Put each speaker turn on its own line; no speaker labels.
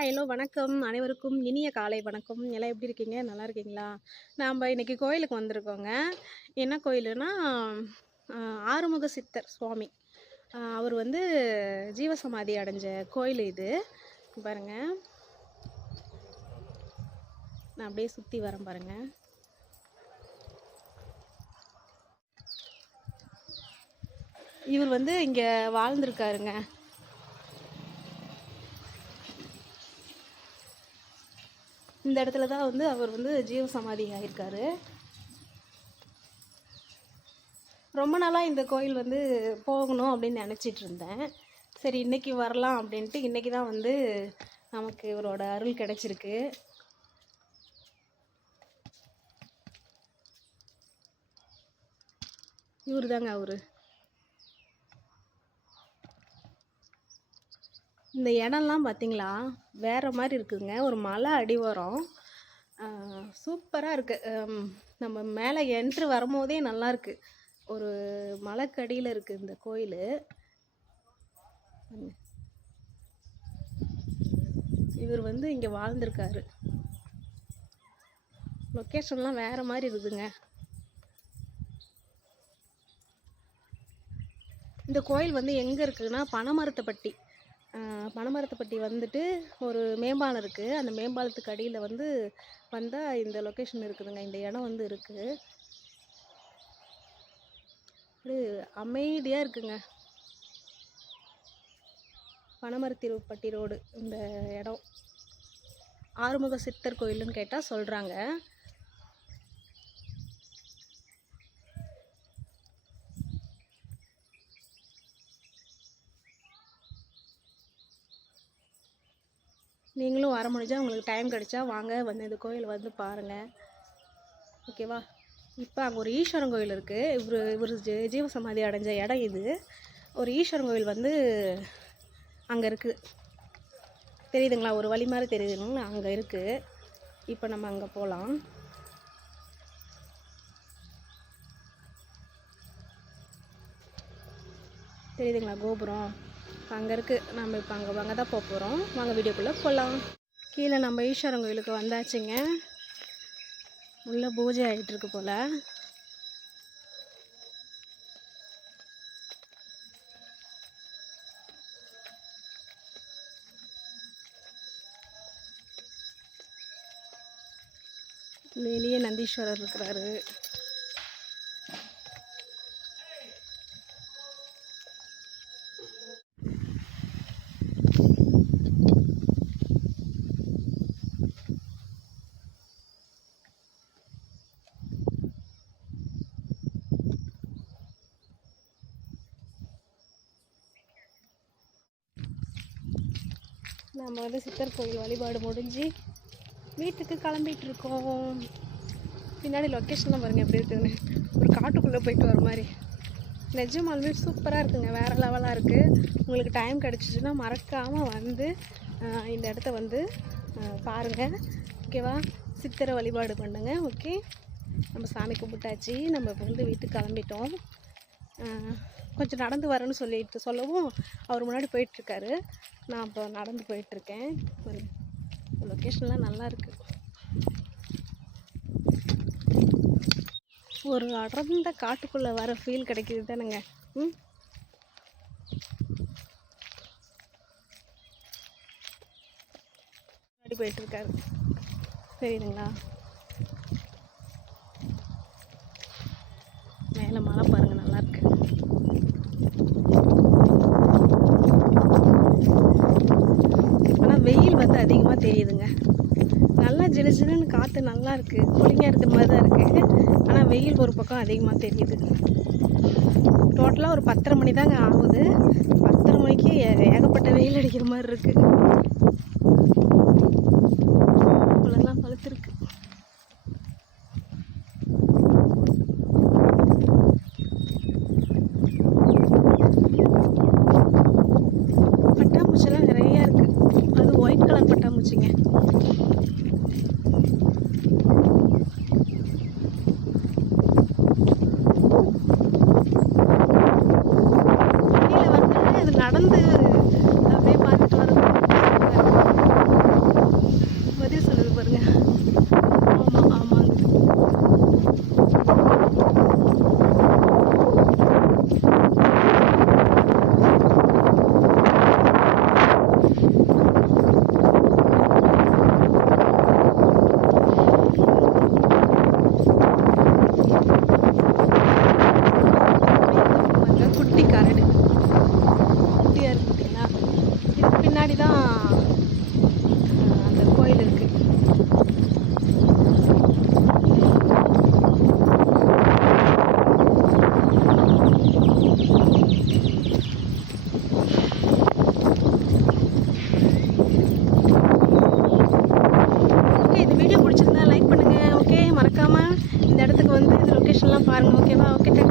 hello வணக்கம் அனைவருக்கும் இனிய காலை வணக்கம் எல்லாம் எப்படி இருக்கீங்க நல்லா இருக்கீங்களா நாம் இன்றைக்கி கோயிலுக்கு வந்திருக்கோங்க என்ன கோயிலுன்னா ஆறுமுக சித்தர் சுவாமி அவர் வந்து ஜீவசமாதி அடைஞ்ச கோயில் இது பாருங்கள் நான் அப்படியே சுற்றி வரேன் பாருங்கள் இவர் வந்து இங்கே வாழ்ந்திருக்காருங்க இந்த இடத்துல தான் வந்து அவர் வந்து ஜீவ சமாதி ஆகியிருக்காரு ரொம்ப நாளாக இந்த கோயில் வந்து போகணும் அப்படின்னு நினச்சிட்டு இருந்தேன் சரி இன்றைக்கி வரலாம் அப்படின்ட்டு இன்றைக்கி தான் வந்து நமக்கு இவரோட அருள் கிடச்சிருக்கு இவர் தாங்க அவர் இந்த இடம்லாம் பார்த்திங்களா வேறு மாதிரி இருக்குதுங்க ஒரு மலை அடிவாரம் சூப்பராக இருக்குது நம்ம மேலே என்ட்ரு வரும்போதே நல்லாயிருக்கு ஒரு மலைக்கடியில் இருக்குது இந்த கோயில் இவர் வந்து இங்கே வாழ்ந்திருக்காரு லொக்கேஷன்லாம் வேறு மாதிரி இருக்குதுங்க இந்த கோயில் வந்து எங்கே இருக்குதுன்னா பனைமரத்தப்பட்டி பனமரத்துப்பட்டி வந்துட்டு ஒரு மேம்பாலம் இருக்குது அந்த மேம்பாலத்துக்கு அடியில் வந்து வந்தால் இந்த லொக்கேஷன் இருக்குதுங்க இந்த இடம் வந்து இருக்குது அமைதியாக இருக்குங்க பனமரத்திருப்பட்டி ரோடு இந்த இடம் ஆறுமுக சித்தர் கோயிலுன்னு கேட்டால் சொல்கிறாங்க நீங்களும் வர முடிஞ்சால் உங்களுக்கு டைம் கிடைச்சா வாங்க வந்து இந்த கோயில் வந்து பாருங்கள் ஓகேவா இப்போ அங்கே ஒரு ஈஸ்வரன் கோயில் இருக்குது இவர் இவர் சமாதி அடைஞ்ச இடம் இது ஒரு ஈஸ்வரன் கோயில் வந்து அங்கே இருக்குது தெரியுதுங்களா ஒரு வழி மாதிரி தெரியுதுங்களா அங்கே இருக்குது இப்போ நம்ம அங்கே போகலாம் தெரியுதுங்களா கோபுரம் இப்போ அங்கே இருக்குது நம்ம இப்போ அங்கே வாங்க தான் போக போகிறோம் வாங்க வீடியோக்குள்ளே போகலாம் கீழே நம்ம ஈஸ்வரன் கோயிலுக்கு வந்தாச்சுங்க உள்ளே பூஜை ஆகிட்டுருக்கு போல் வெளியே நந்தீஸ்வரர் இருக்கிறாரு நாம் வந்து சித்தர் கோயில் வழிபாடு முடிஞ்சு வீட்டுக்கு கிளம்பிட்டு இருக்கோம் பின்னாடி லொக்கேஷன்லாம் பாருங்கள் எப்படி இருக்குதுன்னு ஒரு காட்டுக்குள்ளே போயிட்டு வர மாதிரி நெஜம் நிஜமாலுமே சூப்பராக இருக்குங்க வேறு லெவலாக இருக்குது உங்களுக்கு டைம் கிடச்சிச்சுன்னா மறக்காமல் வந்து இந்த இடத்த வந்து பாருங்கள் ஓகேவா சித்திரை வழிபாடு பண்ணுங்கள் ஓகே நம்ம சாமி கும்பிட்டாச்சு நம்ம வந்து வீட்டுக்கு கிளம்பிட்டோம் கொஞ்சம் நடந்து வரேன்னு சொல்லிட்டு சொல்லவும் அவர் முன்னாடி போயிட்டுருக்காரு நான் இப்போ நடந்து போயிட்டுருக்கேன் ஒரு லொக்கேஷன்லாம் நல்லாயிருக்கு ஒரு அடர்ந்த காட்டுக்குள்ளே வர ஃபீல் கிடைக்கிது தானுங்க ம் முன்னாடி போயிட்டுருக்காரு தெரியுதுங்களா மேல மழை பாருங்கள் இருக்கு ஆனால் வெயில் வந்து அதிகமாக தெரியுதுங்க நல்லா ஜிலு ஜிலுன்னு காற்று நல்லா இருக்குது கூலிங்காக இருக்கிற மாதிரி தான் இருக்குது ஆனால் வெயில் ஒரு பக்கம் அதிகமாக தெரியுது டோட்டலாக ஒரு பத்தரை மணி தாங்க ஆகுது பத்தரை மணிக்கு ஏகப்பட்ட வெயில் அடிக்கிற மாதிரி இருக்குது అన్ఓకేవా ఓకే థ్యాంక్